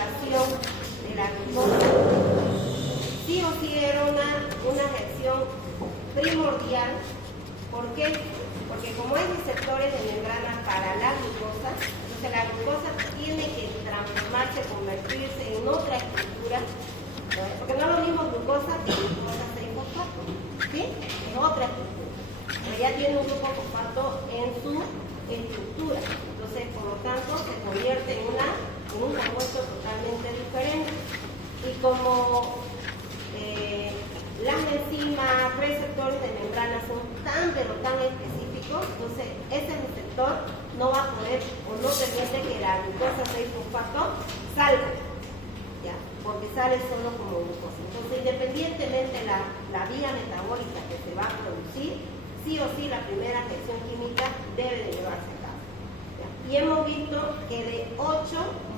regulación de la glucosa. Sí o sí era una reacción primordial. ¿Por qué? Porque como hay receptores de membrana para la glucosa, entonces la glucosa tiene que transformarse, convertirse en otra estructura, ¿no? Porque no es lo mismo glucosa que glucosa 6-fosfato, ¿sí? Es otra estructura. Pero ya tiene un grupo fosfato en su estructura, entonces por lo tanto se convierte en un compuesto totalmente diferente. Y como las enzimas, receptores de membrana son tan pero tan específicos, entonces ese receptor no va a poder o no permite que la glucosa 6-fosfato salga, ¿ya? Porque sale solo como glucosa. Entonces, independientemente de la vía metabólica que se va a producir, sí o sí la primera reacción química debe de llevarse a cabo, ¿ya? Y hemos visto que de 8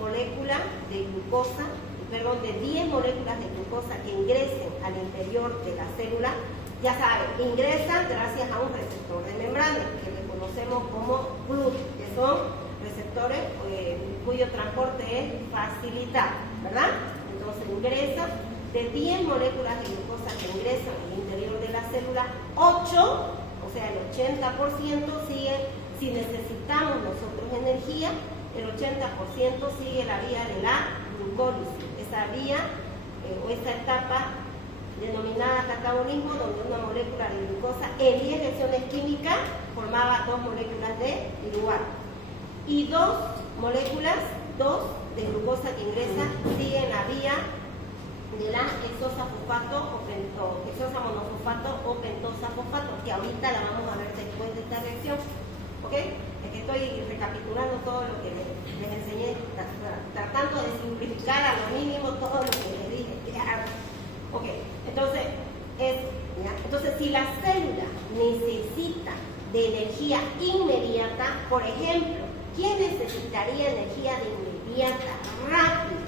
moléculas de glucosa, perdón, de 10 moléculas de glucosa que ingresen al interior de la célula, ya saben, ingresan gracias a un receptor de membrana, que le conocemos como GLUT, que son receptores cuyo transporte es facilitado, ¿verdad? Entonces ingresan, de 10 moléculas de glucosa que ingresan al interior de la célula, 8, o sea, el 80% siguen, si necesitamos nosotros energía, el 80% sigue la vía de la glucólisis, esa vía o esa etapa denominada catabolismo, donde una molécula de glucosa en 10 reacciones químicas formaba 2 moléculas de igual. Y 2 moléculas, 2 de glucosa que ingresan, siguen la vía de la hexosafosfato o hexosa monofosfato o pentosa fosfato, que ahorita la vamos a ver después de esta reacción. ¿Ok? Es que estoy recapitulando todo lo que les enseñé, tratando de simplificar a lo mínimo todo lo que les dije que hagan. Ok, entonces, entonces si la célula necesita de energía inmediata, por ejemplo, ¿quién necesitaría energía de inmediata, rápida,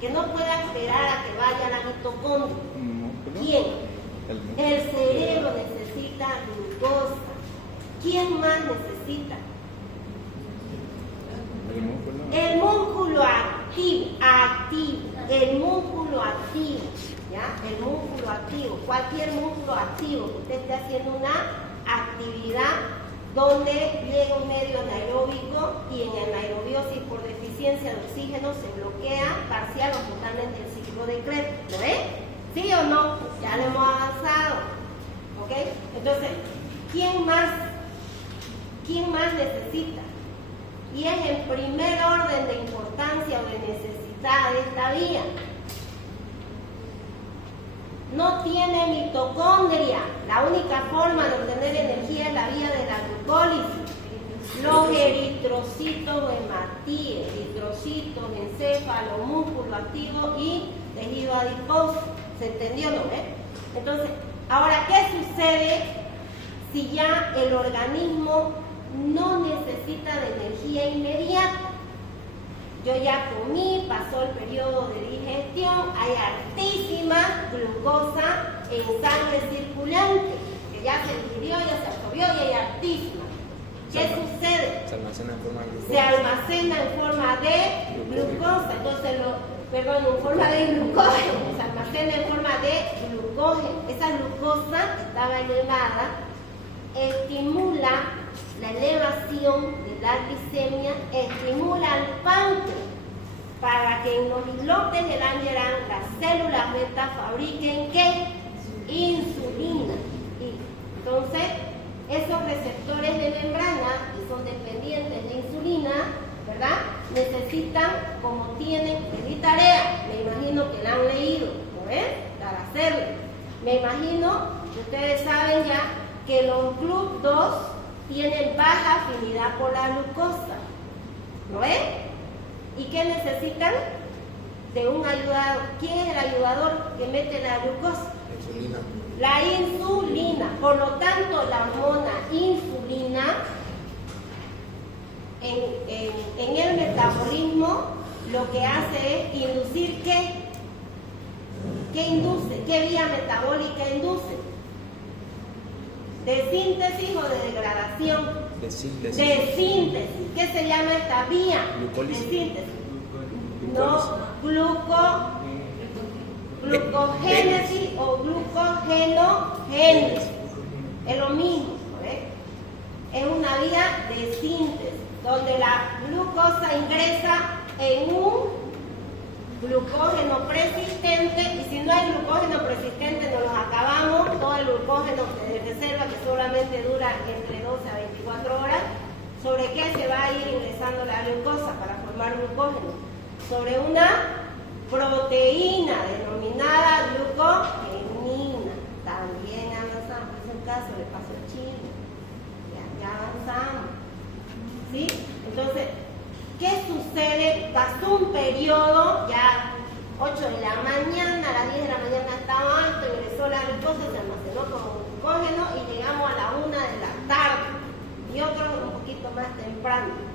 que no pueda esperar a que vaya la mitocondria? ¿Quién? El cerebro necesita glucosa. ¿Quién más necesita? El músculo activo, el músculo activo, ¿ya? El músculo activo, cualquier músculo activo que usted esté haciendo una actividad donde llega un medio anaeróbico y en la anaerobiosis por deficiencia de oxígeno se bloquea parcial o totalmente el ciclo de Krebs, ¿lo ve? ¿Sí o no? Ya lo hemos avanzado, ¿ok? Entonces, ¿quién más necesita? Y es el primer orden de importancia o de necesidad de esta vía. No tiene mitocondria. La única forma de obtener energía es la vía de la glucólisis. Los eritrocitos hematíes, eritrocitos, encéfalo, músculo activo y tejido adiposo. ¿Se entendió, no? Entonces, ahora, ¿qué sucede si ya el organismo no necesita de energía inmediata? Yo ya comí, pasó el periodo de digestión, hay altísima glucosa en sangre circulante, que ya se digirió, ya se absorbió y hay altísima. ¿Qué sucede? Se almacena en forma de glucosa. Se almacena en forma de glucosa, entonces en forma de glucógeno, se almacena en forma de glucógeno. Esa glucosa que estaba elevada estimula la elevación de la glicemia, estimula al páncreas para que en los islotes del Langerhans las células beta fabriquen ¿qué? Insulina. Y entonces esos receptores de membrana que son dependientes de insulina, ¿verdad? Necesitan, como tienen, les di tarea, me imagino que la han leído, ¿no ves? Para hacerlo. Me imagino que ustedes saben ya que los GLUT2 tienen baja afinidad por la glucosa, ¿no ves? ¿Y qué necesitan? De un ayudador. ¿Quién es el ayudador que mete la glucosa? Insulina. La insulina. Por lo tanto, la hormona insulina en el metabolismo lo que hace es inducir ¿qué? ¿Qué induce? ¿Qué vía metabólica induce? ¿De síntesis o de degradación? De síntesis. De síntesis. ¿Qué se llama esta vía? Glucólisis. De síntesis. Glucólisis. No, glucogénesis o glucogenogénesis. Es lo mismo, ¿ves? Es una vía de síntesis, donde la glucosa ingresa en un glucógeno persistente, y si no hay glucógeno persistente nos los acabamos, todo el glucógeno de reserva que solamente dura entre 12 a 24 horas. ¿Sobre qué se va a ir ingresando la glucosa para formar glucógeno? Sobre una proteína denominada glucogenina. También avanzamos, es el caso le pasó al chino. Ya avanzamos. ¿Sí? Entonces, ¿qué sucede? Pasó un periodo, ya 8 de la mañana, a las 10 de la mañana estaba alto, ingresó la glucosa, se almacenó como glucógeno y llegamos a la 1 de la tarde y otro un poquito más temprano.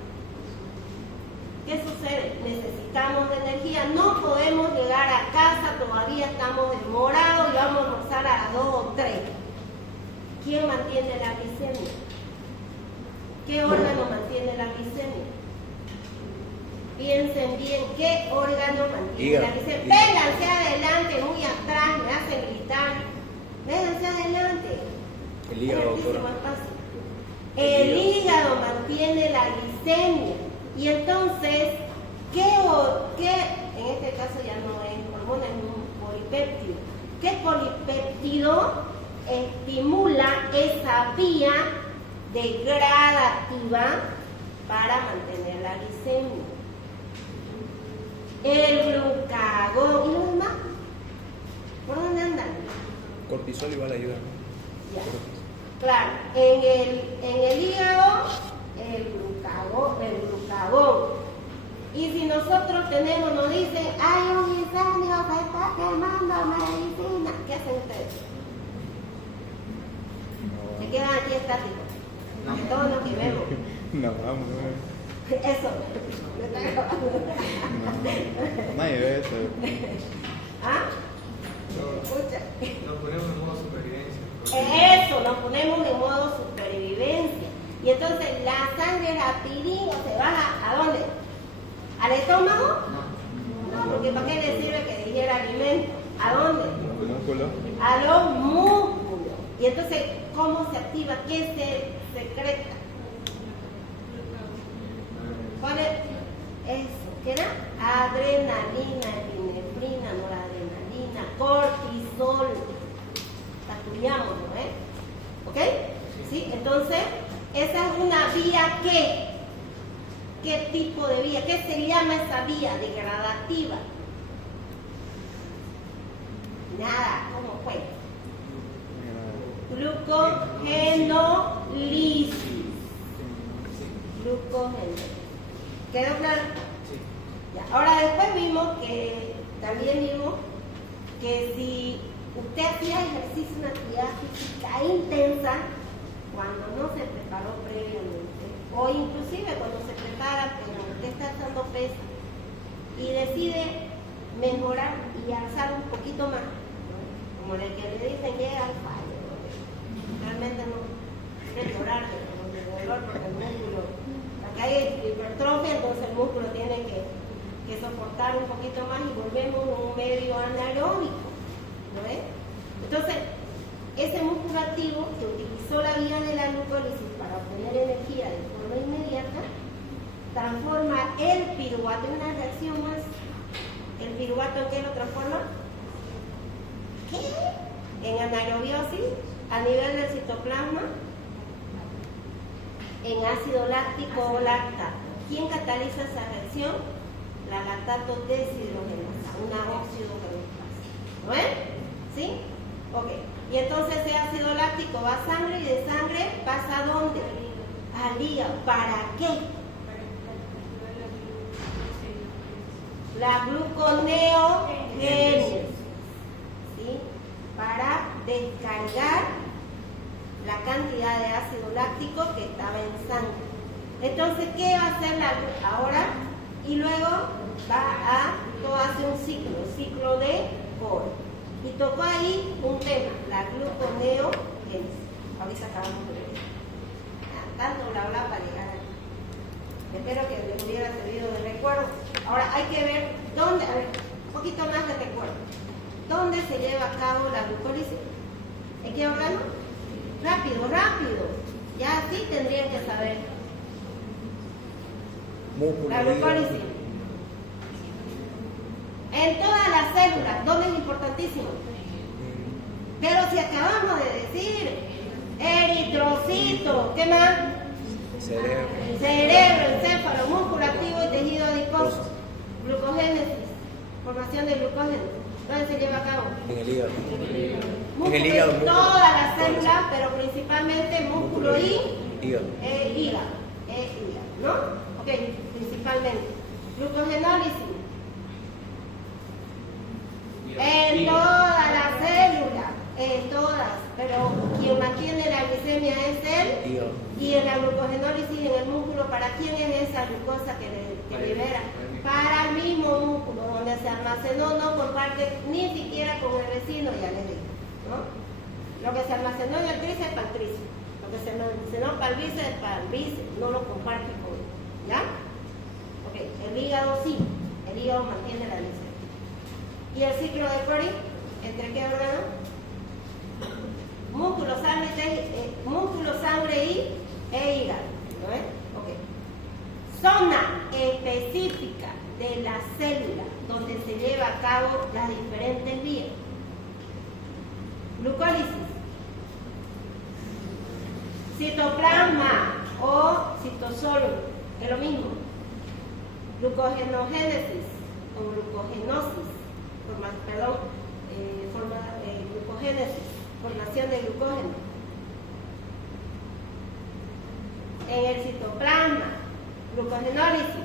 ¿Qué sucede? Necesitamos de energía, no podemos llegar a casa, todavía estamos demorados y vamos a almorzar a las 2 o 3. ¿Quién mantiene la glicemia? ¿Qué órgano mantiene la glicemia? Piensen bien, ¿qué órgano mantiene la glicemia? Vénganse adelante, muy atrás, me hacen gritar. Vénganse adelante. El hígado, doctora. El hígado mantiene la glicemia. Y entonces, ¿qué en este caso ya no es hormona, es un polipéptido? ¿Qué polipéptido estimula esa vía degradativa para mantener la glicemia? El glucagón. ¿Y los demás? ¿Por dónde andan? Cortisol igual ayuda. Ya. Claro, en el hígado, el glucagón. Y si nosotros tenemos, nos dicen, hay un incendio, se está quemando medicina. ¿Qué hacen ustedes? Se quedan aquí estáticos. De todo lo que vemos. No, vamos. Eso. Nadie ve eso. ¿Ah? Escucha. Nos ponemos en modo supervivencia. Eso, nos ponemos en modo supervivencia. Y entonces la sangre rapidito se baja, ¿a dónde? ¿Al estómago? No, porque ¿para qué le sirve que digiera alimento? ¿A dónde? A los músculos. Y entonces, ¿cómo se activa? ¿Qué se secreta? ¿Cuál es? Eso, ¿qué era? Adrenalina, epinefrina, noradrenalina, cortisol. Estudiamos, ¿no? ¿Ok? ¿Sí? Entonces, esa es una vía que, ¿qué tipo de vía? ¿Qué se llama esa vía degradativa? Nada, ¿cómo fue? Glucogenólisis. Glucogenólisis. ¿Quedó claro? Ya. Ahora después también vimos que si usted hacía ejercicio, una actividad física intensa, cuando no se preparó previamente, o inclusive cuando se prepara, pero usted está echando peso y decide mejorar y alzar un poquito más, ¿no? Como el que le dicen llega al fallo, ¿no? Realmente no quiere llorar de dolor porque el músculo, acá hay hipertrofia, entonces el músculo tiene que soportar un poquito más y volvemos a un medio anaeróbico, ¿no ves? Entonces, ese músculo activo que utilizó la vía de la glucólisis para obtener energía de forma inmediata, transforma el piruvato en una reacción más. ¿El piruvato en qué lo transforma? ¿Qué? En anaerobiosis a nivel del citoplasma, en ácido láctico o lactato. ¿Quién cataliza esa reacción? La lactato deshidrogenasa, una oxidogenosa. ¿No es? ¿Sí? Ok. Y entonces ese ácido láctico va a sangre y de sangre pasa ¿a dónde? Al hígado. ¿Para qué? La gluconeogénesis. ¿Sí? Para descargar la cantidad de ácido láctico que estaba en sangre. Entonces, ¿qué va a hacer la glucosa ahora? Y luego todo hace un ciclo de Cole. Y tocó ahí un tema, la gluconeogénesis. Ahorita acabamos de ver. Tanto bla bla para llegar aquí. Espero que les hubiera servido de recuerdo. Ahora hay que ver dónde, a ver, poquito más de recuerdo. ¿Dónde se lleva a cabo la glucólisis? ¿En qué órgano? Rápido, rápido. Ya sí tendrían que saber. Músculo, La glucólisis. En todas las células, ¿dónde es importantísimo? Pero si acabamos de decir, eritrocito, ¿qué más? Cerebro. Cerebro, encéfalo, músculo activo y tejido adiposo. Glucogénesis, formación de glucógeno. ¿Dónde se lleva a cabo? En el hígado. Músculo, En el hígado, en músculo. todas las células, pero principalmente músculo y Hígado. hígado. ¿No? Ok, principalmente. Glucogenólisis. En todas las células, en todas, pero quien mantiene la glicemia es él. Hígado. Y en la glucogenólisis en el músculo, ¿para quién es esa glucosa que libera? Para el mismo músculo, donde se almacenó, no comparte ni siquiera con el vecino, ya les digo, ¿no? Lo que se almacenó en el tríceps, para el tríceps. Lo que se almacenó para el bíceps, no lo comparte con él, ¿ya? Ok, el hígado sí, el hígado mantiene la glicemia. ¿Y el ciclo de Cori? ¿Entre qué órgano? Músculo, sangre e hígado, ¿no es? Ok. Zona específica de la célula donde se lleva a cabo las diferentes vías. Glucólisis. Citoplasma o citosol, es lo mismo. Glucogenogénesis o glucogenosis, glucogénesis, formación de glucógeno. En el citoplasma, glucogenólisis,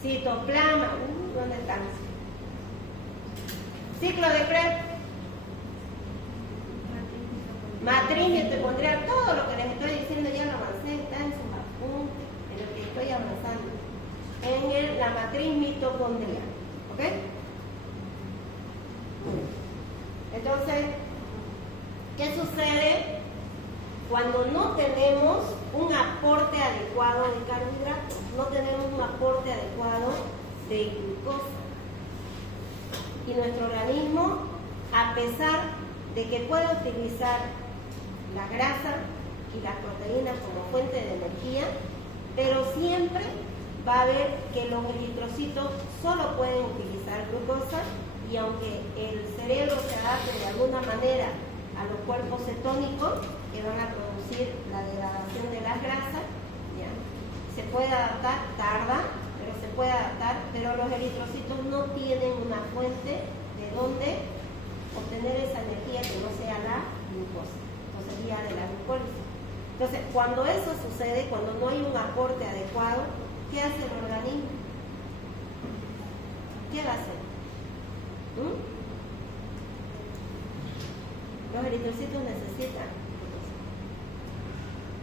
citoplasma, ¿dónde están? Ciclo de Krebs, matriz mitocondrial, todo lo que les estoy diciendo ya lo avancé, está en sus apuntes, en lo que estoy avanzando, en la matriz mitocondrial, ¿ok? Entonces, ¿qué sucede cuando no tenemos un aporte adecuado de carbohidratos? No tenemos un aporte adecuado de glucosa. Y nuestro organismo, a pesar de que puede utilizar la grasa y las proteínas como fuente de energía, pero siempre va a ver que los eritrocitos solo pueden utilizar glucosa, y aunque el cerebro se adapte de alguna manera a los cuerpos cetónicos que van a producir la degradación de las grasas, ¿ya? Se puede adaptar, tarda, pero se puede adaptar, pero los eritrocitos no tienen una fuente de donde obtener esa energía que no sea la glucosa, entonces vía de la glucólisis. Entonces, cuando eso sucede, cuando no hay un aporte adecuado, ¿qué hace el organismo? ¿Qué va a hacer? Los eritrocitos necesitan glucosa.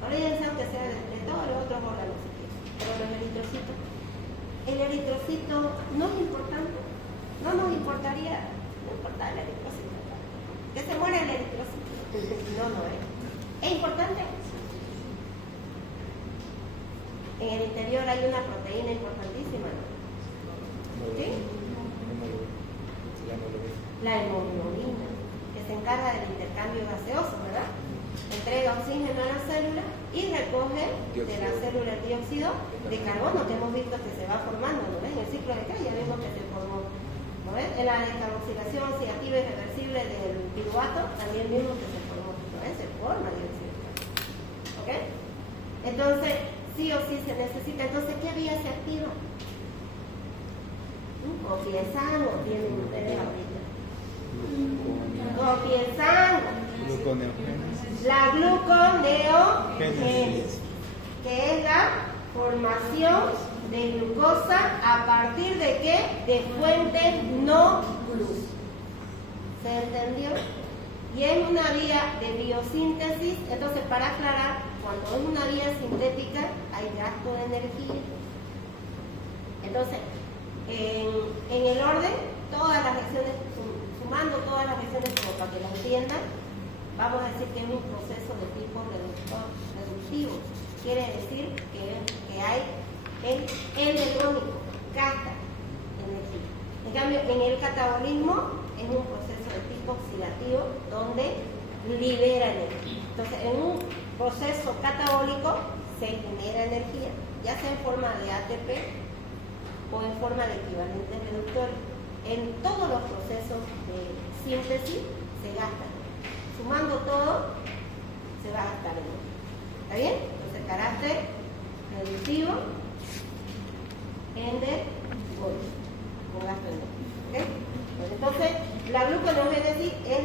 Olvídense aunque sea de todos los otros órganos, pero los eritrocitos. El eritrocito no es importante, no nos importaría, no importa el eritrocito, que se muera el eritrocito. No es. ¿Es importante? En el interior hay una proteína importantísima, ¿no? ¿Sí? La hemoglobina, que se encarga del intercambio gaseoso, ¿verdad? Entrega oxígeno a la célula y recoge de la célula el dióxido de carbono que hemos visto que se va formando, ¿no ves? En el ciclo de Krebs ya vimos que se formó, ¿no ves? En la descarboxilación oxidativa irreversible del piruvato también vimos que se formó, ¿no ves? Se forma dióxido de carbono, ¿ok? Entonces, sí o sí se necesita. Entonces, ¿qué vía se activa? Confiesan o tienen ustedes ahorita. Confiesan. Gluconeogénesis. La gluconeogénesis, que es la formación de glucosa a partir de ¿qué? De fuentes no glucosas. ¿Se entendió? Y es una vía de biosíntesis. Entonces, para aclarar, cuando es una vía sintética hay gasto de energía. Entonces, en el orden, todas las reacciones, sumando todas las reacciones como para que las entiendan, vamos a decir que es un proceso de tipo reductivo. Quiere decir que hay el electrónico, gasta energía. Es cambio, en el catabolismo es un proceso de tipo oxidativo donde libera energía. Entonces, en un proceso catabólico se genera energía, ya sea en forma de ATP o en forma de equivalentes reductores. En todos los procesos de síntesis se gasta. Sumando todo, se va a gastar energía. ¿Está bien? Entonces, carácter reductivo, Ender, Boyle, con gasto de energía. ¿Okay? Entonces, la gluconeogénesis es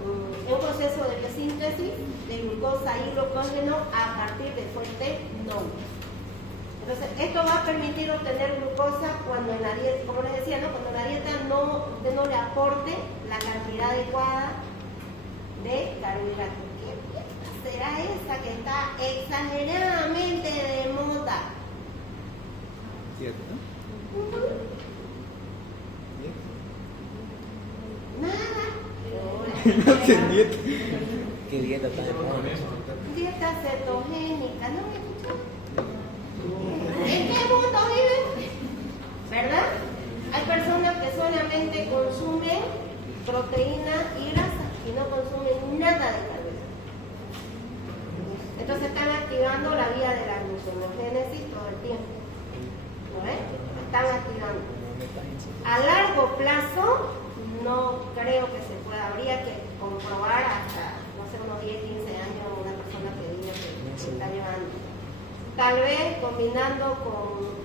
un proceso de biosíntesis de glucosa y glucógeno a partir de fuentes nobles. Entonces, esto va a permitir obtener glucosa cuando en la dieta, como les decía, ¿no? Cuando en la dieta usted no le aporte la cantidad adecuada de carbohidratos. ¿Qué fiesta será esa que está exageradamente de moda? ¿Cierto? Nada. No sé, dieta. ¿Qué dieta tan de moda? Dieta cetogénica, ¿no me escuchó? ¿En qué mundo viven? ¿Verdad? Hay personas que solamente consumen proteínas y grasas y no consumen nada de carbohidratos. Entonces están activando la vía de la gluconeogénesis todo el tiempo. ¿No ves? Están activando. A largo plazo no creo que se pueda. Habría que comprobar hasta, no sé, unos 10, 15 años una persona que diga que se está llevando. Tal vez combinando con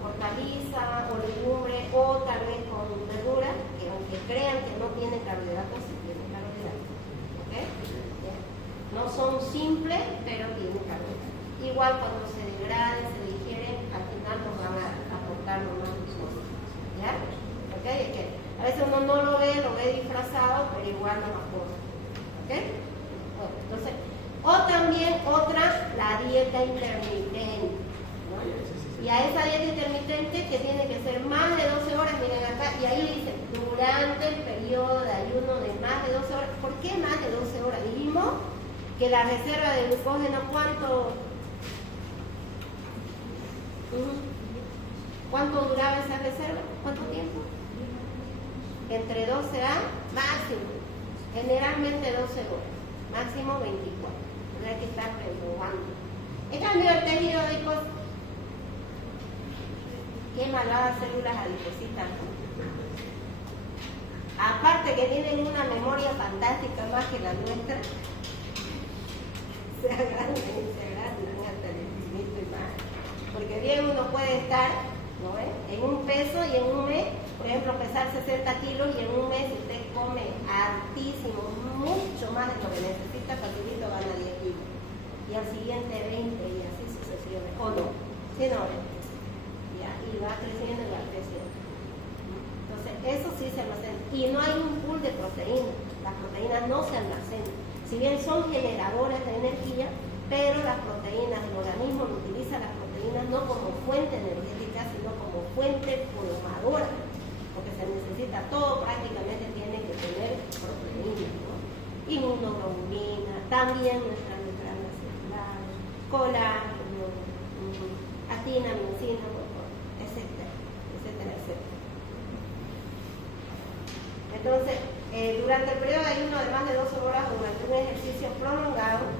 hortaliza o legumbre o tal vez con verduras, que aunque crean que no tienen carbohidratos, sí tienen carbohidratos. ¿Okay? No son simples, pero tienen carbohidratos. Igual cuando se degraden, se digieren, al final nos van a aportar más cosas. ¿Ya? ¿Okay? Es que a veces uno no lo ve disfrazado, pero igual nos aporta. ¿Okay? Bueno, entonces, o también otra, la dieta intermitente. ¿No? Y a esa dieta intermitente que tiene que ser más de 12 horas, miren acá, y ahí dice, durante el periodo de ayuno de más de 12 horas. ¿Por qué más de 12 horas? Dijimos que la reserva de glucógeno, ¿cuánto duraba esa reserva? ¿Cuánto tiempo? Entre 12 a máximo, generalmente 12 horas, máximo 24. No hay que estar renovando. En cambio, el tejido adiposo, qué malvadas células adipositas, ¿no? Aparte que tienen una memoria fantástica más que la nuestra, se agrandan hasta el infinito y más. Porque bien uno puede estar, ¿no ves?, en un peso y en un mes, por ejemplo, pesar 60 kilos y en un mes si usted come hartísimo, mucho más de lo que necesita, facilito gana 10 kilos. Y al siguiente 20 y así sucesivamente. ¿O no? ¿Sí no ves? Y va creciendo y va creciendo. Entonces, eso sí se almacena. Y no hay un pool de proteínas. Las proteínas no se almacenan. Si bien son generadoras de energía, pero las proteínas, el organismo no utiliza las proteínas no como fuente energética, sino como fuente formadora. Porque se necesita todo, prácticamente tiene que tener proteínas, ¿no? Inmunoglobulina, también nuestras membranas celulares, colágeno, actina, miocina, etcétera, etcétera, etcétera. Entonces, durante el periodo de ayuno de más de 12 horas o durante un ejercicio prolongado,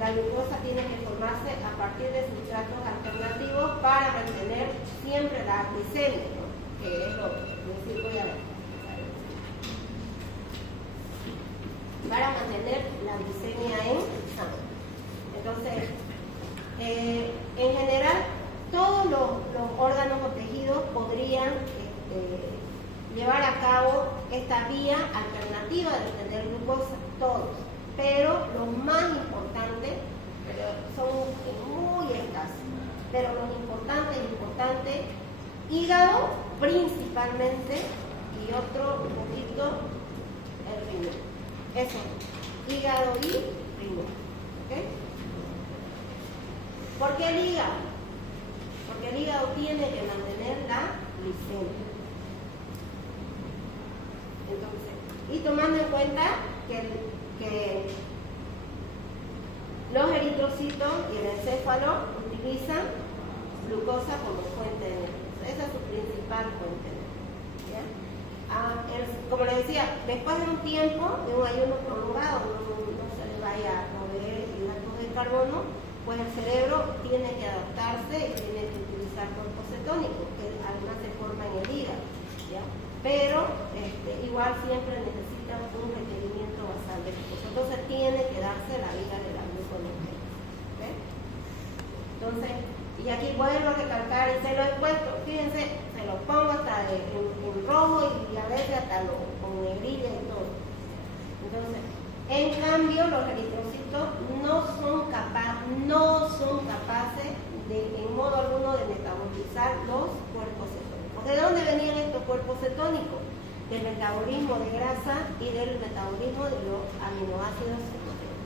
la glucosa tiene que formarse a partir de sustratos alternativos para mantener siempre la glicemia, ¿no? Que es lo que voy a ver. Para mantener la glicemia en sangre. Entonces, en general, todos los órganos o tejidos podrían llevar a cabo esta vía alternativa de obtener glucosa, todos, pero los más importantes son muy escasos, pero los importantes, hígado principalmente y otro poquito el riñón. Eso, hígado y riñón. ¿Okay? ¿Por qué el hígado? Porque el hígado tiene que mantener la glicemia. Entonces, y tomando en cuenta que los eritrocitos y el encéfalo utilizan glucosa como fuente de energía. Esa es su principal fuente de energía. como les decía, después de un tiempo de un ayuno prolongado, no se le vaya a proveer hidratos de carbono, pues el cerebro tiene que adaptarse y tiene que utilizar cuerpos cetónicos, que además se forma en el hígado, ¿ya? Pero igual siempre necesita un requerimiento bastante esfuerzo. Entonces tiene que darse la vida de la gluconeogénesis. ¿Okay? Entonces, y aquí vuelvo a recalcar y se lo he puesto, fíjense, se lo pongo hasta en rojo y a veces hasta con negrilla y todo. Entonces, en cambio, los eritrocitos no son capaces de, en modo alguno, de metabolizar los cuerpos cetónicos. ¿De dónde venían estos cuerpos cetónicos? Del metabolismo de grasa y del metabolismo de los aminoácidos cetotónicos.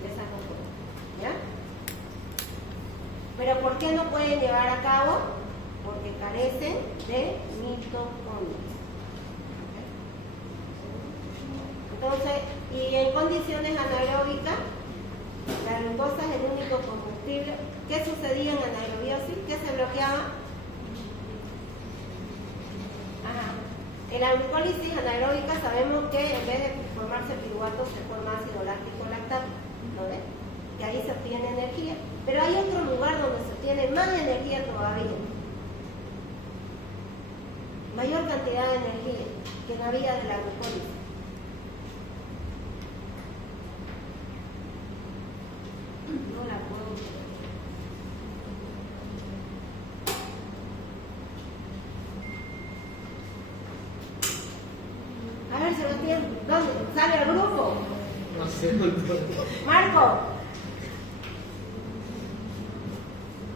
De esas dos cosas. ¿Ya? Pero ¿por qué no pueden llevar a cabo? Porque carecen de mitocondrias. Entonces, y en condiciones anaeróbicas, la glucosa es el único combustible. ¿Qué sucedía en anaerobiosis? ¿Qué se bloqueaba? En la glucólisis anaeróbica sabemos que en vez de formarse piruvato se forma ácido láctico lactato, ¿no ves? Que ahí se obtiene energía. Pero hay otro lugar donde se obtiene más energía todavía. Mayor cantidad de energía que en la vía de la glucólisis. No la puedo ver. A ver, Sebastián, ¿dónde? ¿Sale el grupo? No sé, doctor. Marco.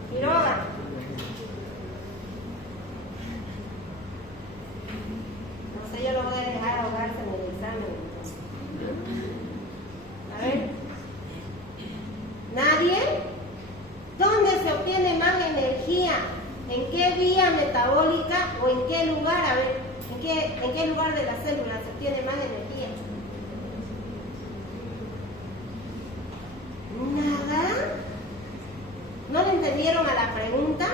Quiroga. No sé, yo lo voy a dejar ahogarse en el examen. A ver. ¿Nadie? ¿Dónde se obtiene más energía? ¿En qué vía metabólica o en qué lugar? A ver, ¿en qué lugar de la célula se obtiene más energía? ¿Nada? ¿No le entendieron a la pregunta?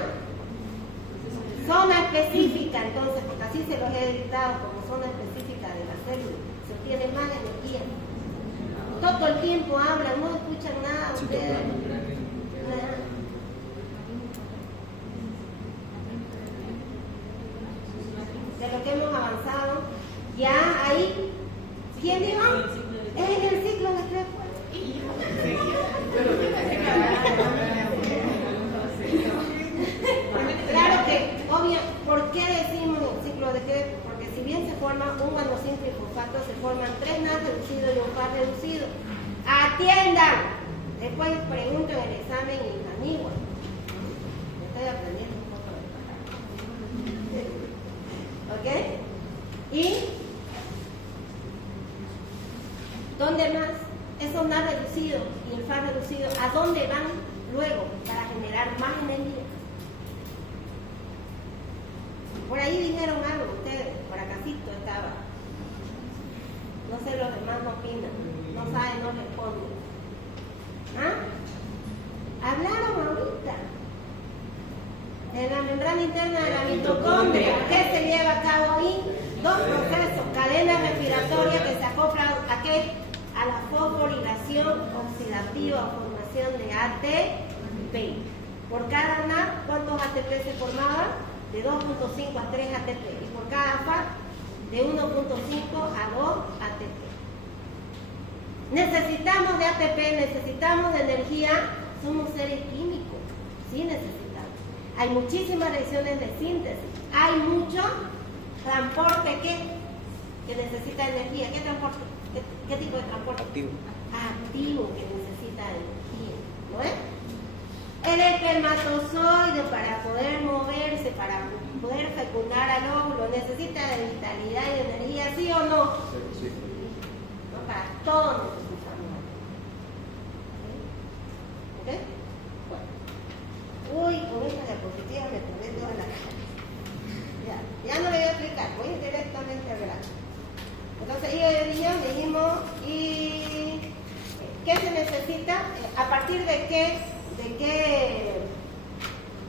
Zona específica, entonces, porque así se los he editado como zona específica de la célula. Se obtiene más energía. Todo el tiempo hablan, no escuchan nada ustedes. Nada. De lo que hemos avanzado, ya ahí, ¿quién dijo? Es en el ciclo de Krebs. Claro que, obvio, ¿por qué decimos el ciclo de Krebs? Porque si bien se forma un guanocin trifosfato, se forman 3 NAD reducidos y un FAD reducido. ¡Atiendan! Después pregunto en el examen y amigo. Estoy aprendiendo un poco de ¿ok? ¿Y dónde más? Esos NAD reducidos y el FAD reducido, ¿a dónde van luego para generar más energía? Por ahí dijeron algo ustedes, por acasito estaba. No sé, los demás no opinan, no saben, no responden. ¿Ah? Hablaron ahorita. En la membrana interna de la mitocondria, ¿qué se lleva a cabo ahí? 2 procesos, cadenas respiratorias que se acoplan ¿a qué? A la fosforilación oxidativa o formación de ATP. Por cada NAD, ¿cuántos ATP se formaban? De 2.5 a 3 ATP. Y por cada FAD, de 1.5 a 2 ATP. Necesitamos de ATP, necesitamos de energía, somos seres químicos, sí necesitamos. Hay muchísimas reacciones de síntesis, hay mucho transporte que necesita energía. ¿Qué transporte? ¿Qué tipo de transporte? Activo. Activo, que necesita energía, ¿no es? El espermatozoide, para poder moverse, para poder fecundar al óvulo, necesita de vitalidad y de energía, ¿sí o no? Sí. No, para todo necesitamos. ¿Ok? Bueno. Uy, con esta diapositiva me tomé toda la cara. Ya no le voy a explicar, voy directamente a grano. Entonces, ya dijimos, ¿y qué se necesita? ¿A partir de qué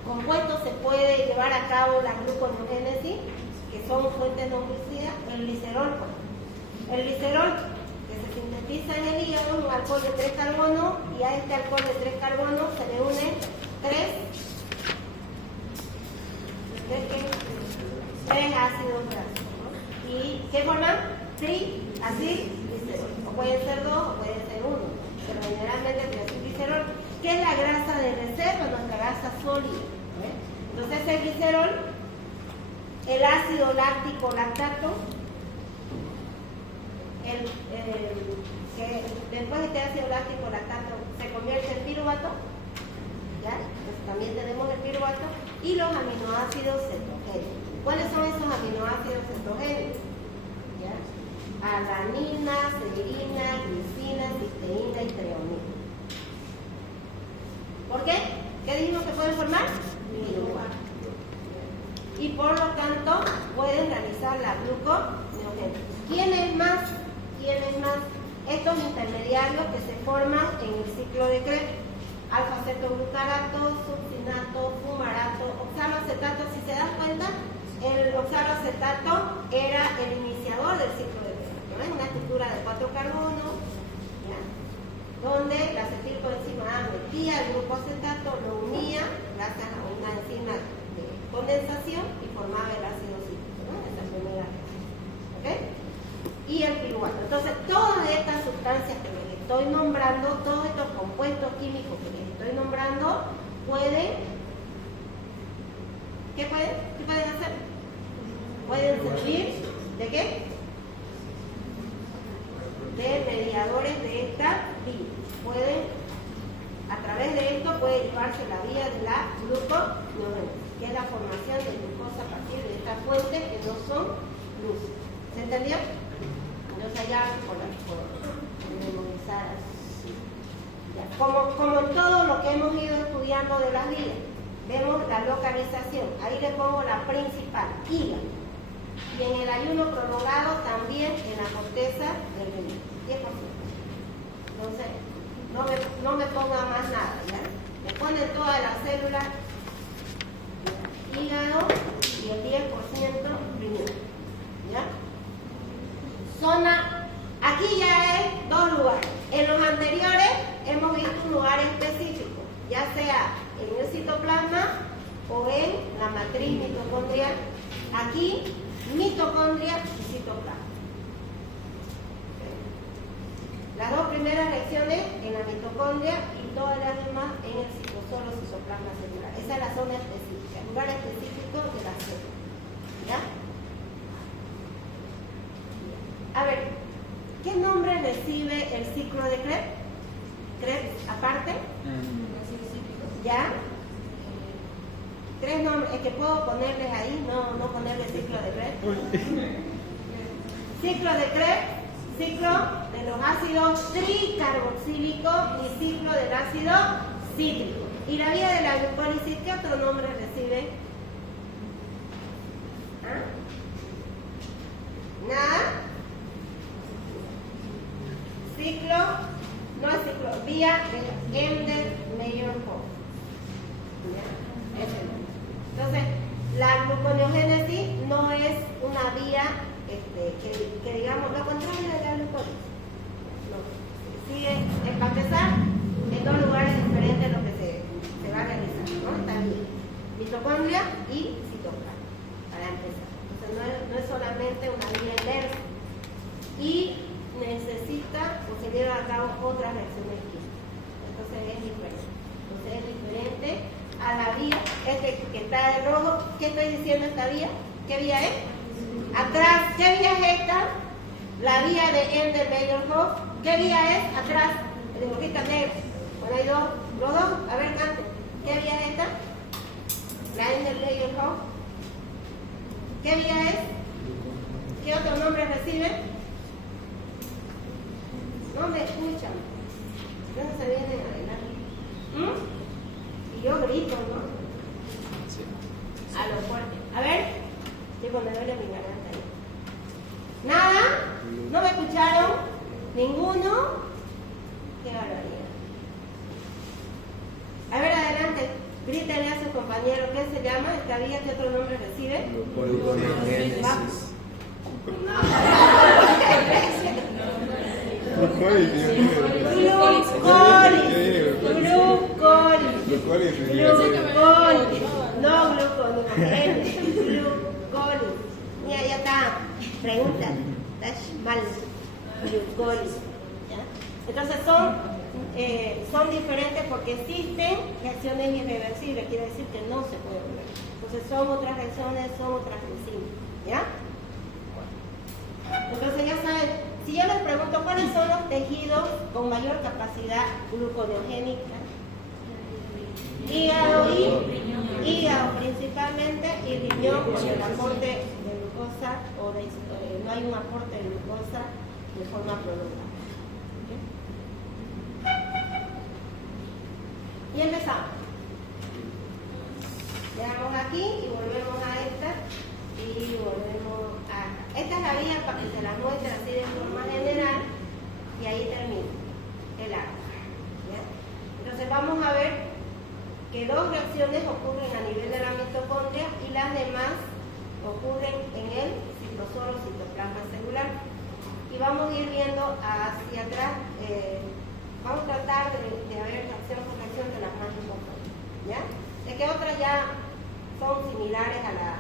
compuesto se puede llevar a cabo la gluconeogénesis? Que que son fuentes no glucídicas, el glicerol. El glicerol que se sintetiza en el hígado, un alcohol de 3 carbonos, y a este alcohol de 3 carbonos se le unen 3 ácidos grasos, ¿no? ¿Y qué forman? Triacilglicerol. O pueden ser 2 o pueden ser 1, pero generalmente triacilglicerol, que es la grasa de reserva, nuestra grasa sólida. Entonces el glicerol, el ácido láctico lactato, que después este ácido láctico lactato se convierte en piruvato, ¿ya? Pues también tenemos el piruvato, y los aminoácidos cetogénicos. ¿Cuáles son esos aminoácidos cetogénicos? ¿Ya? Alanina, serina, glicina, cisteína y treonina. ¿Por qué? ¿Qué dijimos que pueden formar? Piruvato. Y por lo tanto pueden realizar la gluconeogénesis. ¿Quiénes más? Estos intermediarios que se forman en el ciclo de Krebs: alfa-cetoglutarato, succinato, fumarato, oxaloacetato. Si se dan cuenta, el oxaloacetato era el iniciador del ciclo de Krebs, ¿no? Es una estructura de 4 carbonos, ¿ya? Donde la acetilcoenzima A metía el grupo acetato, lo unía gracias a una enzima de condensación y formaba el ácido cítrico, ¿no? Esa primera reacción. ¿Ok? Y el piruvato. Entonces, todas estas sustancias que les estoy nombrando, todos estos compuestos químicos que les estoy nombrando, pueden, ¿qué pueden hacer? Pueden servir ¿de qué? De mediadores de esta vía. Pueden, a través de esto, puede llevarse la vía de la gluconeogénesis, que es la formación de glucosa a partir de estas fuentes que no son luz. ¿Se entendió? Entonces ya por memorizar. Como en todo lo que hemos ido estudiando de las vías, vemos la localización. Ahí le pongo la principal, hígado. Y en el ayuno prolongado también en la corteza del riñón, 10%. Entonces, no me ponga más nada, ¿ya? Me ponen todas las células, hígado, y el 10% riñón, ¿ya? Zona, aquí ya es 2 lugares. En los anteriores hemos visto un lugar específico, ya sea en el citoplasma o en la matriz mitocondrial. Aquí, mitocondria y citoplasma. Las 2 primeras reacciones en la mitocondria y todas las demás en el citosol o citoplasma celular. Esa es la zona específica, el lugar específico de la célula. ¿Ya? A ver, ¿qué nombre recibe el ciclo de Krebs? ¿Krebs aparte? ¿Ya? 3 nombres, es que puedo ponerles ahí, no ponerle ciclo de Krebs. Ciclo de Krebs, ciclo de los ácidos tricarboxílicos y ciclo del ácido cítrico. ¿Y la vía de la glucólisis qué otro nombre recibe? ¿Ah? ¿Nada? Ciclo, no es ciclo, vía de Ender-Mayer-Hof. Entonces, la gluconeogénesis no es una vía que digamos lo contrario de la glucólisis. No. Sigue, para empezar, en 2 lugares diferentes lo que se va a realizar, ¿no? Está bien. Mitocondria y citoplasma, para empezar. Entonces, no es solamente una vía inversa. Y necesita o se lleva a cabo otras reacciones químicas. Entonces es diferente a la vía, que está de rojo. ¿Qué estoy diciendo esta vía? ¿Qué vía es? Atrás, ¿qué vía es esta? La vía de Ender-Mayer-Hof. ¿Qué vía es? Atrás, el dibujito negro. Bueno, hay los dos, a ver, antes. ¿Qué vía es esta? La Ender-Mayer-Hof. ¿Qué vía es? ¿Qué otro nombre recibe? No me escuchan. No se vienen a bailar. Y yo grito, ¿no? Sí. A lo fuerte. A ver. Tipo, me duele mi garganta. ¿Nada? ¿No me escucharon? ¿Ninguno? Qué barbaridad. A ver, adelante. Grítale a su compañero, ¿qué se llama? ¿Esta vía qué otro nombre recibe? Gluconeogénesis. Glucólisis. No gluconogénesis, glucólisis. Mira, ya está. Pregunta. Estás mal. Glucólisis. ¿Ya? Entonces son diferentes porque existen reacciones irreversibles, quiere decir que no se puede volver. Entonces son otras reacciones, son otras enzimas. ¿Ya? Entonces ya saben, si yo les pregunto cuáles son los tejidos con mayor capacidad gluconeogénica, hígado principalmente y riñón por el aporte de glucosa o no hay un aporte de glucosa de forma prolongada. Y empezamos. Llegamos aquí y volvemos a esta y volvemos a esta es la vía para que se la muestre así de forma general y ahí termina el arco. ¿Ya? Entonces vamos a ver que dos reacciones ocurren a nivel de la mitocondria y las demás ocurren en el citosol o citoplasma celular. Y vamos a ir viendo hacia atrás, vamos a tratar de ver reacción por reacción de las más importantes. ¿Ya? De que otras ya son similares a la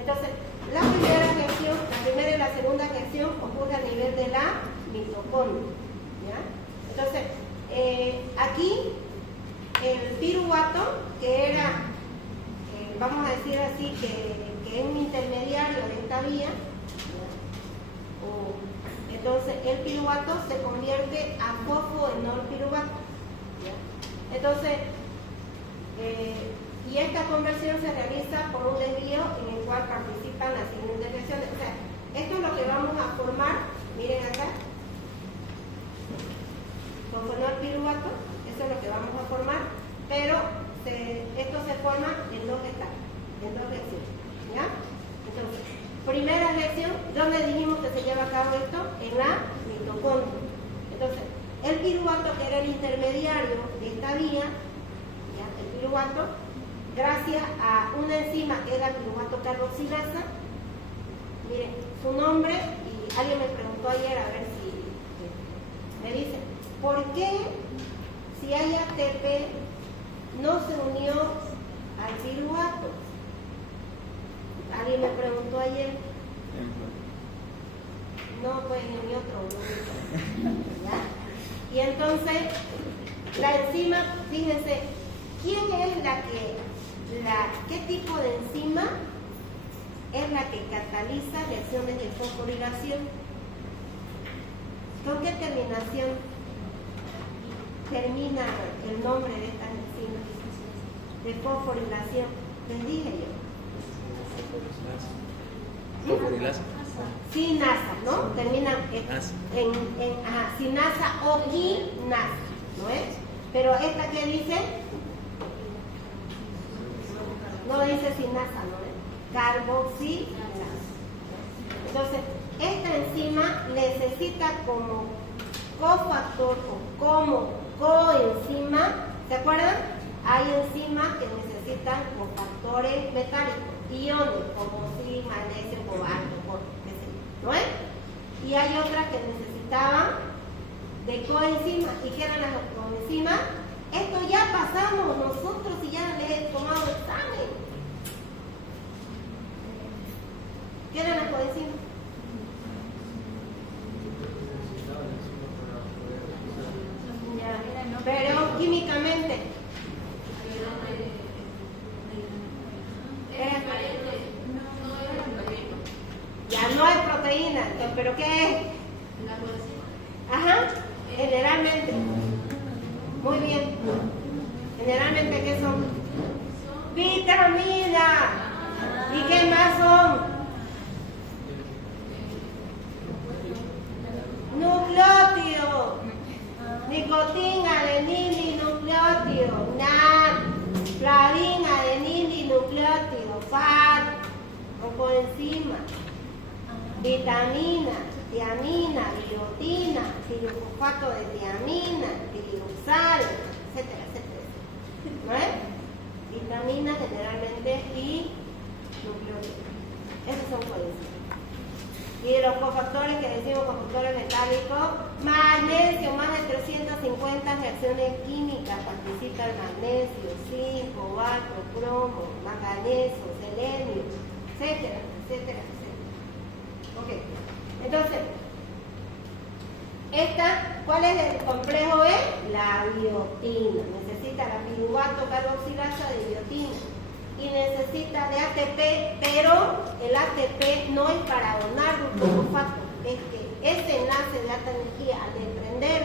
Entonces, la primera y la segunda reacción ocurre a nivel de la mitocondria. ¿Ya? Entonces, aquí el piruvato, que era, vamos a decir así, que es un intermediario de esta vía, entonces el piruvato se convierte a fosfoenolpiruvato. ¿Ya? Entonces, y esta conversión se realiza por un desvío en el cual participan las siguientes reacciones. O sea, esto es lo que vamos a formar, miren acá, fosfoenolpiruvato, eso es lo que vamos a formar, pero esto se forma en dos etapas, en dos reacciones. ¿Ya? Entonces, primera reacción, ¿dónde dijimos que se lleva a cabo esto? En la mitocondria. Entonces, el piruvato, que era el intermediario de esta vía, ¿ya? El piruvato, gracias a una enzima que es la piruvato carboxilasa, miren, su nombre, y alguien me preguntó ayer, a ver si me dice, ¿por qué si hay ATP no se unió al piruvato? Alguien me preguntó ayer. No, pues ni otro. ¿Ya? Y entonces, la enzima, fíjense, ¿quién es qué tipo de enzima es la que cataliza reacciones de fosforilación? ¿Con qué terminación termina el nombre de estas enzimas de fosforilación? Les dije yo. Fosforilasa. Sinasa, ¿no? Termina en sinasa o quinasa, ¿no es? Pero esta que dice, no dice sinasa, ¿no es? Carboxilasa. Entonces, esta enzima necesita como cofactor o como coenzima, ¿se acuerdan? Hay enzimas que necesitan cofactores metálicos, iones, como si magnesio, cobalto, ¿no es? Y hay otras que necesitaban de coenzimas. ¿Y qué eran las coenzimas? Esto ya pasamos nosotros y ya les he tomado examen. ¿Qué eran las coenzimas? Ya, pero químicamente. Ya no es proteína, entonces, ¿pero qué es? Ajá, generalmente. Muy bien. Generalmente, ¿qué son? Vitaminas. ¿Y qué más son? Nucleótidos. Nicotina, adenina, NAD, flavina, adenina, nucleótido, FAT, o coenzima, vitamina, tiamina, biotina, pirofosfato de tiamina, pirioxal, etcétera, etcétera. ¿No es? Vitaminas generalmente y nucleótidos. Esos son coenzimas. Y los cofactores que decimos cofactores metálicos, magnesio, más de 350 reacciones químicas participa el magnesio, zinc, cobalto, cromo, manganeso, selenio, etcétera, etcétera, etcétera. Ok, entonces, ¿cuál es el complejo B? La biotina. Necesita la piruvato carboxilasa de biotina. Y necesita de ATP, pero el ATP no es para donar grupo fosfato, es que ese enlace de alta energía, al desprender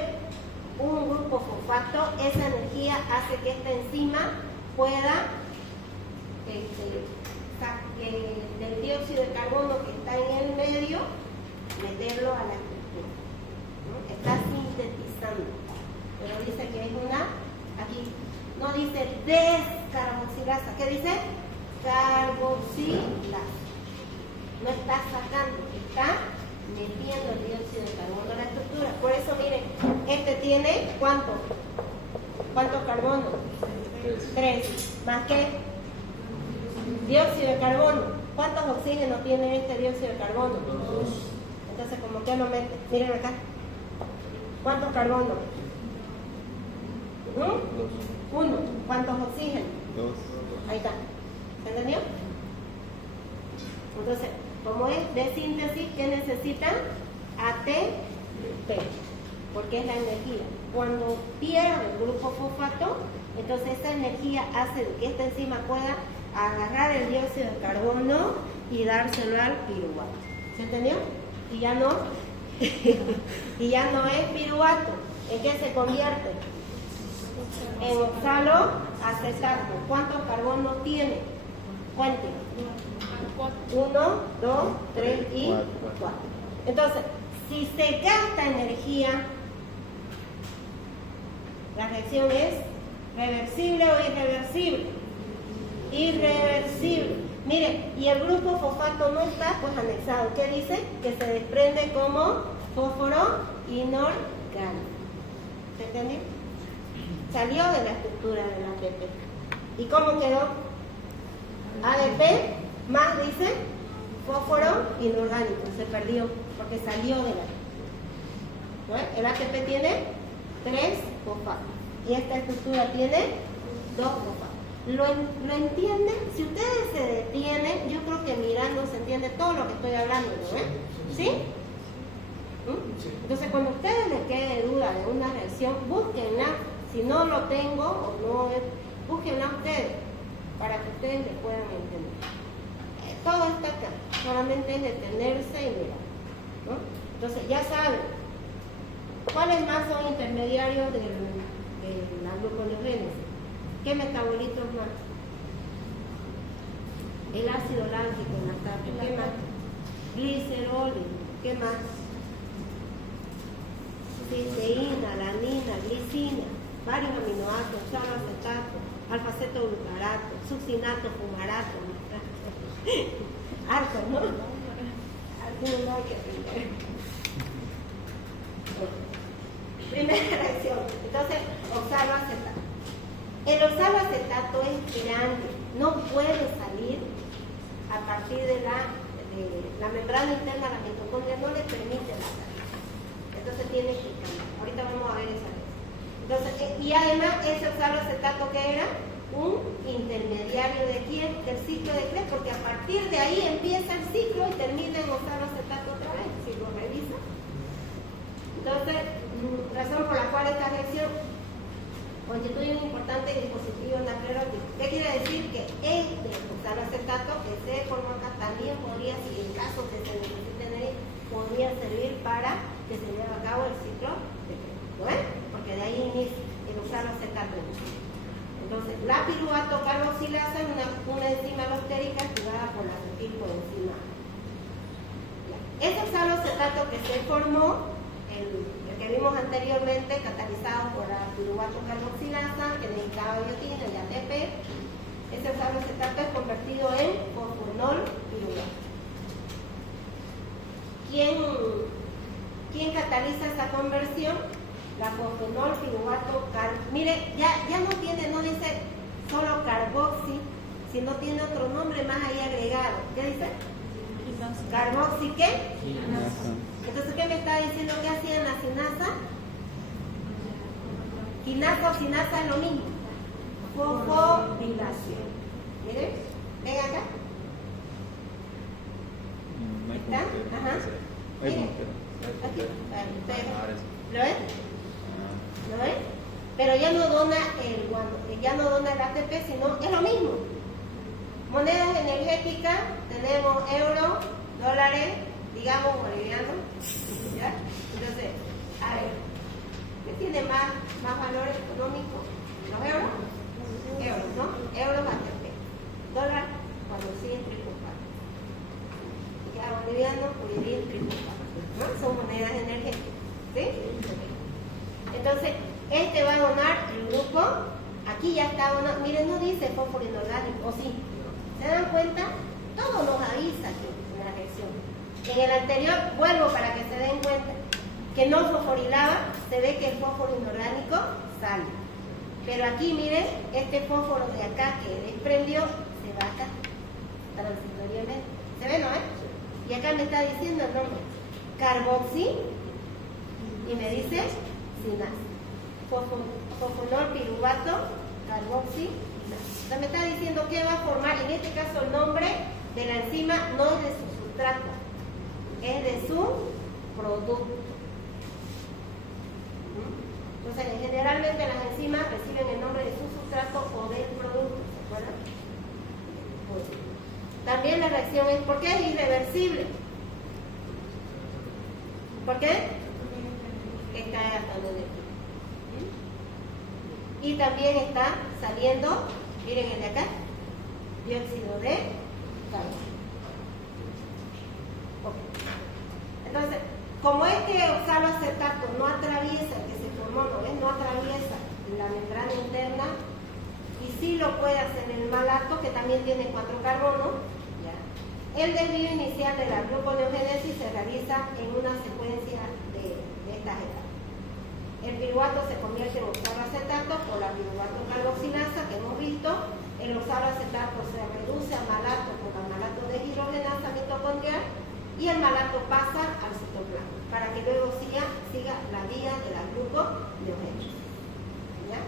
un grupo fosfato, esa energía hace que esta enzima pueda del dióxido de carbono que está en el medio, meterlo a la estructura, ¿no? Está sintetizando, pero dice que es aquí no dice descarboxilasa, ¿qué dice? Carboxilasa. No está sacando, está metiendo el dióxido de carbono a la estructura. Por eso, miren, este tiene ¿cuántos carbonos? 3. ¿Más qué? Dióxido de carbono. ¿Cuántos oxígenos tiene este dióxido de carbono? 2. Entonces, ¿cómo que lo mete? Miren acá. ¿Cuántos carbonos? 1. ¿Cuántos oxígenos? 2. Ahí está. ¿Se entendió? Entonces, como es de síntesis, ¿qué necesitan? ATP, porque es la energía. Cuando pierde el grupo fosfato, entonces esa energía hace que esta enzima pueda agarrar el dióxido de carbono y dárselo al piruvato. ¿Se entendió? Y ya no es piruvato. ¿En qué se convierte? En oxaloacetato. ¿Cuántos carbonos tiene? Cuente. 1, 2, 3 y 4. Entonces, si se gasta energía, la reacción es reversible o irreversible. Irreversible. Mire, y el grupo fosfato no está pues anexado. ¿Qué dice? Que se desprende como fósforo inorgánico. ¿Se entendió? Salió de la estructura de la ATP. ¿Y cómo quedó? ADP más, dice, fósforo inorgánico. Se perdió porque salió de la estructura. ¿No? El ATP tiene 3 fosfatos y esta estructura tiene 2 fosfatos. ¿Lo entienden? Si ustedes se detienen, yo creo que mirando se entiende todo lo que estoy hablando, ¿no? ¿Sí? Entonces, cuando a ustedes les quede duda de una reacción, búsquenla. Si no lo tengo o no, búsquenla ustedes para que ustedes le puedan entender. Todo está acá, solamente es detenerse y mirar, ¿no? Entonces, ya saben, ¿cuáles más son intermediarios de la gluconeogénesis? ¿Qué metabolitos más? El ácido láctico, ¿qué más? Glicerol, ¿qué más? Cisteína, alanina, glicina, varios aminoácidos, oxaloacetato, alfa-cetoglucarato, succinato, fumarato, harto, ¿no? Algunos no hay que aprender. Primera reacción, entonces, oxaloacetato. El oxaloacetato es grande, no puede salir a partir de la membrana interna de la mitocondria, no le permite la salida. Entonces tiene que cambiar. Ahorita vamos a ver esa vez. Entonces, y además ese oxaloacetato que era un intermediario de quién? Del ciclo de Krebs, porque a partir de ahí empieza el ciclo y termina en oxaloacetato otra vez, si lo revisa. Entonces, razón por la cual esta reacción constituye un importante dispositivo natriurético. ¿Qué quiere decir? Que este oxaloacetato que se forma acá también podría, si en caso que se necesite energía, podría servir para que se lleve a cabo el ciclo de Krebs. ¿No ven? Porque de ahí inicia el oxaloacetato. Entonces, la piruvato carboxilasa es una enzima alostérica activada por la acetilcoenzima. Ese oxaloacetato que se formó, el que vimos anteriormente, catalizado por la piruvato carboxilasa, que necesitaba biotina y ATP, ese oxaloacetato es convertido en fosfonol piruvato. Mire, ya no tiene, no dice solo carboxi, sino tiene otro nombre más ahí agregado. ¿Qué dice? ¿Carboxi qué? Entonces, ¿qué me está diciendo que hacía en la sinasa? Quinasa o sinasa es lo mismo. Fosforilación. Miren, ven acá. ¿Está? Ajá. Miren, aquí. ¿Lo ven? ¿Lo ven? Pero ya no dona el ATP, sino es lo mismo. Monedas energéticas, tenemos euros, dólares, digamos bolivianos, ¿ya? Entonces, a ver, ¿qué tiene más valor económico? ¿Los euros? Euros, ¿no? Euros ATP. Dólar, cuando siguen triplicando. Ya boliviano, boliviano, triplicando, ¿no? Son monedas energéticas, ¿sí? Entonces, este va a donar el grupo, aquí ya está donado, miren, no dice fósforo inorgánico, ¿o sí? ¿Se dan cuenta? Todo nos avisa aquí en la reacción. En el anterior, vuelvo para que se den cuenta, que no fosforilaba, se ve que el fósforo inorgánico sale. Pero aquí, miren, este fósforo de acá que desprendió, se va acá, transitoriamente. ¿Se ve, no? Y acá me está diciendo el nombre, carboxi, y me dice sinasa. Fosfonol piruvato, carboxi. O sea, me está diciendo que va a formar, en este caso el nombre de la enzima no es de su sustrato, es de su producto. Entonces, generalmente las enzimas reciben el nombre de su sustrato o del producto, ¿se acuerdan? También la reacción es, ¿por qué es irreversible? ¿Por qué? Está gastando energía. Y también está saliendo, miren el de acá, dióxido de carbono. Okay. Entonces, como este oxaloacetato no atraviesa, que se formó, no atraviesa la membrana interna, y sí lo puede hacer el malato, que también tiene 4 carbonos, ¿ya? El desvío inicial de la gluconeogénesis se realiza en una secuencia de estas etapas. El piruvato se convierte en oxaloacetato por la piruvato carboxilasa que hemos visto. El oxaloacetato se reduce a malato por la malato deshidrogenasa mitocondrial y el malato pasa al citoplasma para que luego siga la vía de la gluconeogénesis. ¿Ya?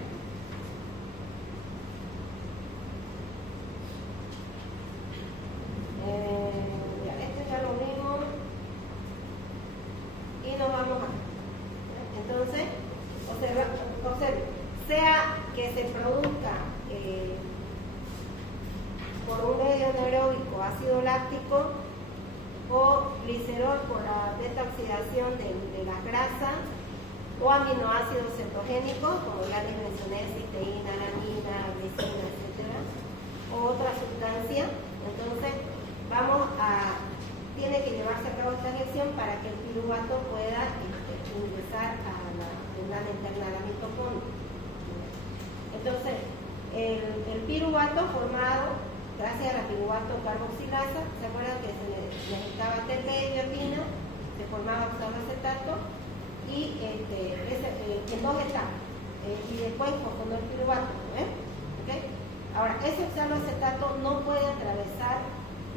Esto ya lo vimos y nos vamos a... Entonces, observe, sea que se produzca por un medio anaeróbico ácido láctico o glicerol por la beta-oxidación de las grasas o aminoácidos cetogénicos, como ya les mencioné, cisteína, alanina, glicina, etc. o otra sustancia. Entonces, tiene que llevarse a cabo esta reacción para que el piruvato pueda ingresar a la membrana interna de la mitocondria. Entonces, el piruvato formado gracias a la piruvato carboxilasa, ¿se acuerdan que se necesitaba ATP y biopina? Se formaba oxaloacetato y en 2 etapas. Y después fosfonol piruvato, ¿okay? Ahora, ese oxaloacetato no puede atravesar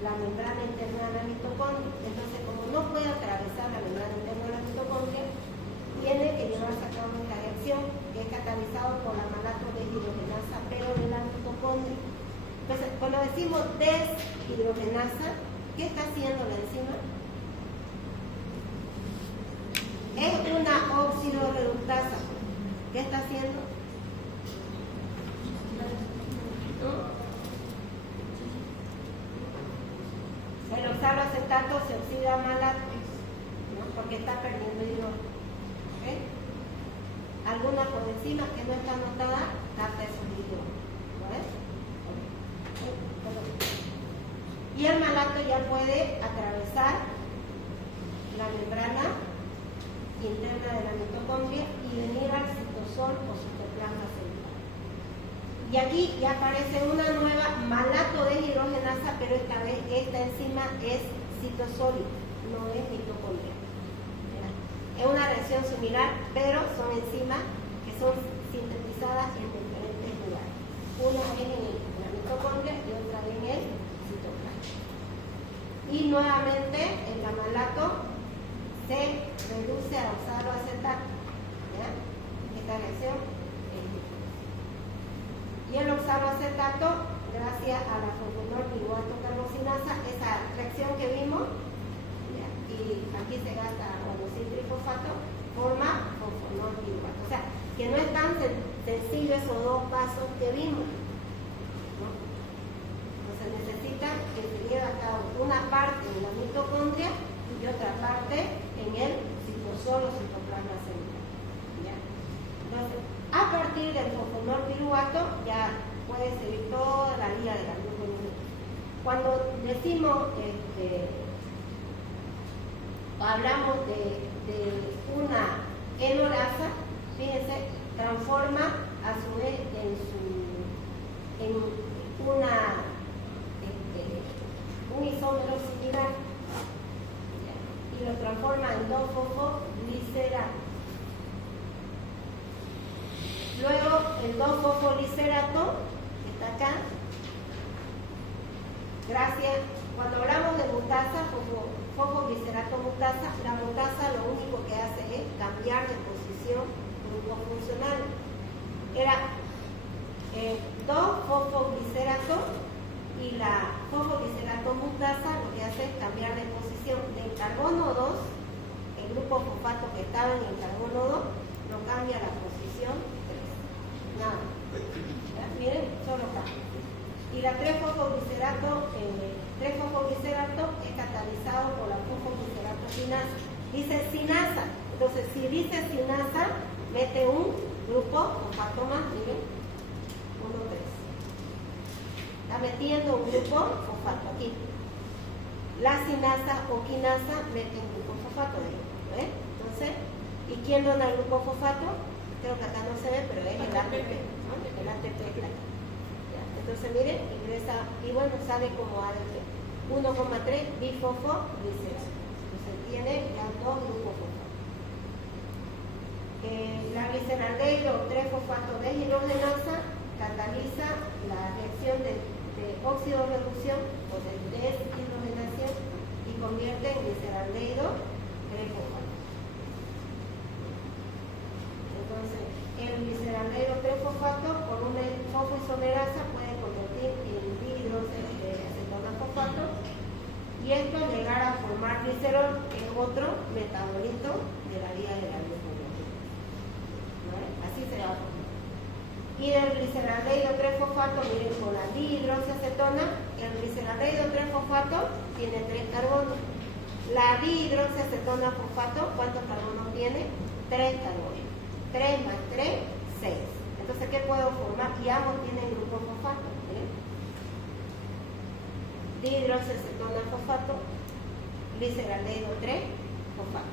la membrana interna de la mitocondria. Entonces, como no puede atravesar la membrana interna de la mitocondria, tiene que llevarse a cabo esta reacción que es catalizado por la malato deshidrogenasa, pero de la mitocondria. Entonces, cuando decimos deshidrogenasa, ¿qué está haciendo la enzima? Es una oxidorreductasa. ¿Qué está haciendo? El oxaloacetato se oxida a malato, ¿no? Porque está perdiendo hidrógeno. ¿Okay? Alguna coenzima que no está anotada capta esos hidrógenos. Y el malato ya puede atravesar la membrana interna de la mitocondria y venir al citosol o citoplasma celular. Y aquí ya aparece una nueva malato deshidrogenasa, pero esta vez esta enzima es citosólica, no es mitocondrial. Es una reacción similar, pero son enzimas que son sintetizadas localizadas en diferentes lugares. Una es en la mitocondria y otra en el citoplasma. Y nuevamente el gamalato se reduce a oxaloacetato. ¿Ya? Esta reacción es líquida. Y el oxaloacetato, gracias a la fosfonol piruvato carboxilasa, esa reacción que vimos, ¿ya? Y aquí se gasta sin trifosfato, forma fosfonol piruvato. O sea, que no es tan sencillo esos dos pasos que vimos, ¿no? Entonces necesita que se lleve a cabo una parte en la mitocondria y otra parte en el citosol o citoplasma celular. ¿Ya? Entonces, a partir del fosfonol piruvato ya puede seguir toda la vía de la gluconeogénesis. Cuando decimos, hablamos de una enolasa, fíjense, transforma a su vez un isómero similar y lo transforma en 2-fosfoglicerato. Luego el 2-fosfolicerato está acá. Gracias. Cuando hablamos de mutasa, fosfoglicerato mutasa, la mutasa lo único que hace es cambiar de posición grupo-funcional. Era 2-fosfoglicerato y la fosfoglicerato mutasa lo que hace es cambiar de posición del carbono 2, el grupo fosfato que estaba en el carbono 2, no cambia la posición 3. Nada. ¿Ya? Miren, solo cambia. Y la 3-fosfoglicerato es catalizado por la fosfoglicerato sinasa. Dice sinasa. Entonces, si dice sinasa, mete un grupo fosfato más, miren, 1, 3. Está metiendo un grupo fosfato aquí. La sinasa o quinasa mete un grupo fosfato, ¿eh? Entonces, ¿y quién dona el grupo fosfato? Creo que acá no se ve, pero es el ATP, ¿no? El ATP es la. Entonces, miren, ingresa, y bueno, sale como ADP. 1,3 bifosfoglicerato. Entonces, tiene ya 2 grupos fosfato. La gliceraldehído 3-fosfato deshidrogenasa cataliza la reacción de óxido-reducción o de deshidrogenación y convierte en gliceraldehído 3-fosfato. Entonces, el gliceraldehído 3-fosfato por una fosfoisomerasa puede convertir en dihidroacetona-fosfato y esto llegar a formar glicerol, que es otro metabolito de la vía de la gluconeogénesis. ¿Vale? Así se va a formar. Y del gliceraldehído 3-fosfato, miren, con la dihidroxiacetona, el gliceraldehído 3-fosfato tiene 3 carbonos. La dihidroxiacetona-fosfato, ¿cuántos carbonos tiene? 3 carbonos. 3 más 3, 6. Entonces, ¿qué puedo formar? Y ambos tienen grupo fosfato. Dihidroxiacetona-fosfato, gliceraldehído 3-fosfato.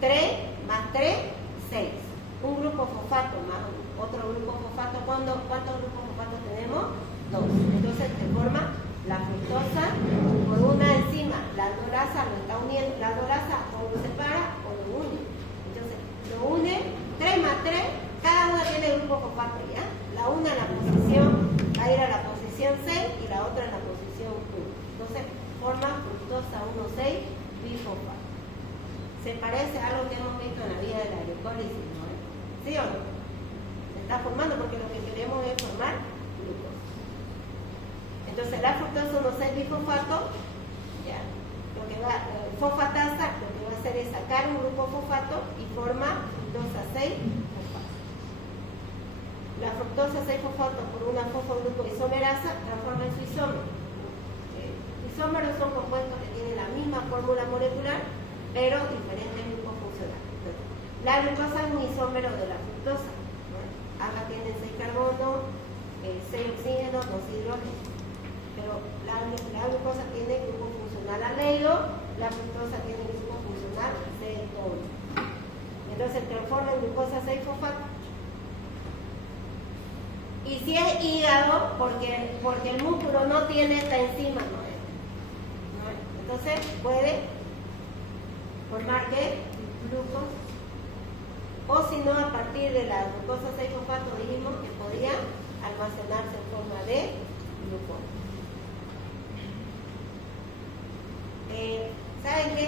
3 más 3, 6. Un grupo fosfato más otro grupo fosfato. ¿Cuántos grupos fosfatos tenemos? 2. Entonces se forma la fructosa con una enzima. La aldolasa lo está uniendo. La aldolasa o lo separa o lo une. Entonces lo une, 3 más 3, cada una tiene grupo fosfato, ¿ya? La una en la posición, va a ir a la posición 6 y la otra en la posición 1. Entonces forma fructosa 1,6 bifosfato. Se parece a algo que hemos visto en la vía de la glucólisis, ¿no? ¿Sí o no? Se está formando porque lo que queremos es formar glucosa. Entonces la fructosa 1,6 bifosfato, ¿ya? Fosfatasa lo que va a hacer es sacar un grupo fosfato y forma fructosa 6 fosfato. La fructosa 6 fosfato por una fosfoglucoisomerasa transforma en su isómero. Isómeros son compuestos que tienen la misma fórmula molecular, pero diferentes grupos funcionales. La glucosa es un isómero de la fructosa. Acá tienen 6 carbonos, 6 oxígenos, 2 hidrógenos. Pero la glucosa tiene grupo funcional aldehído, la fructosa tiene grupo funcional cetona. Entonces transforma en glucosa 6 fosfato. Y si es hígado, porque el músculo no tiene esta enzima, ¿no? Entonces puede formar ¿qué? Glucosa. o si no, a partir de la glucosa 6-fosfato dijimos que podía almacenarse en forma de glucosa. ¿Saben qué?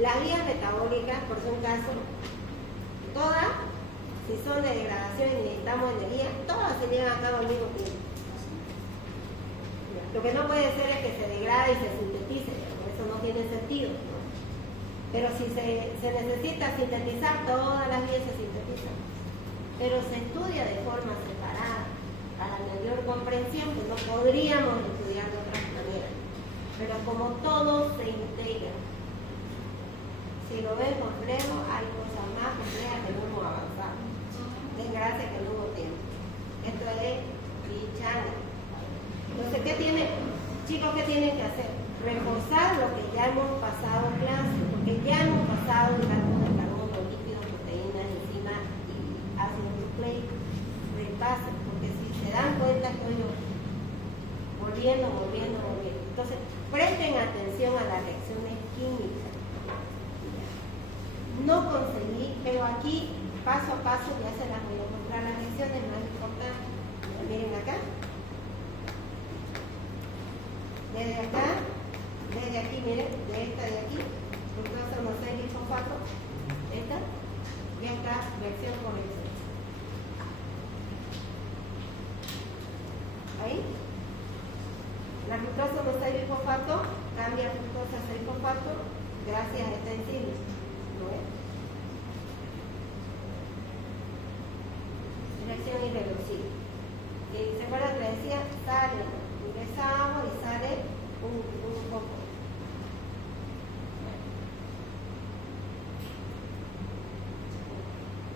Las vías metabólicas, por si un caso, todas, si son de degradación y necesitamos energía, todas se llevan a cabo al mismo tiempo. Lo que no puede ser es que se degrade y se sintetice, por eso no tiene sentido, ¿no? Pero si se necesita sintetizar, todas las vías se sintetizan. Pero se estudia de forma separada, para mayor comprensión, que no podríamos estudiar de otra manera. Pero como todo se integra, si lo ven complejo, hay cosas más complejas que no hemos avanzado. Den gracias que no hubo tiempo. Esto es bichana. Entonces, ¿qué tienen? Chicos, ¿qué tienen que hacer? Reforzar lo que ya hemos pasado en clase, porque ya hemos pasado el carbono, lípidos, proteínas, enzimas y ácido nucleico. Repasen, porque si se dan cuenta estoy yo volviendo. Entonces, presten atención a las reacciones químicas. No conseguí, pero aquí paso a paso ya se las voy a mostrar las reacciones más importantes. Miren acá. Desde aquí, miren, de esta de aquí, glucosa no 6-fosfato, esta, y esta reacción con el sexo. Ahí. La glucosa no 6-fosfato cambia a glucosa 6-fosfato gracias a esta enzima. ¿No es? Reacción irreversible. ¿Se acuerdan que le decía? Sale, ingresa agua y sale un poco.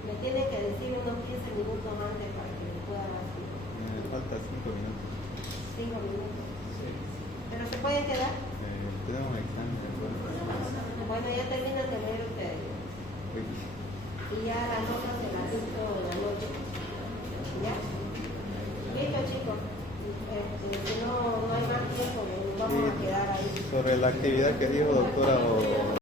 Me tienen que decir unos 15 minutos antes para que lo pueda hacer. Me falta 5 minutos. 5 minutos. Sí. ¿Pero se pueden quedar? Tenemos un examen después. Bueno, ya terminan de leer ustedes. Y ya la nota se la dicto en la noche. ¿Ya? Listo, chicos. Si no hay más tiempo, nos vamos a quedar ahí. Sobre la actividad que dijo doctora o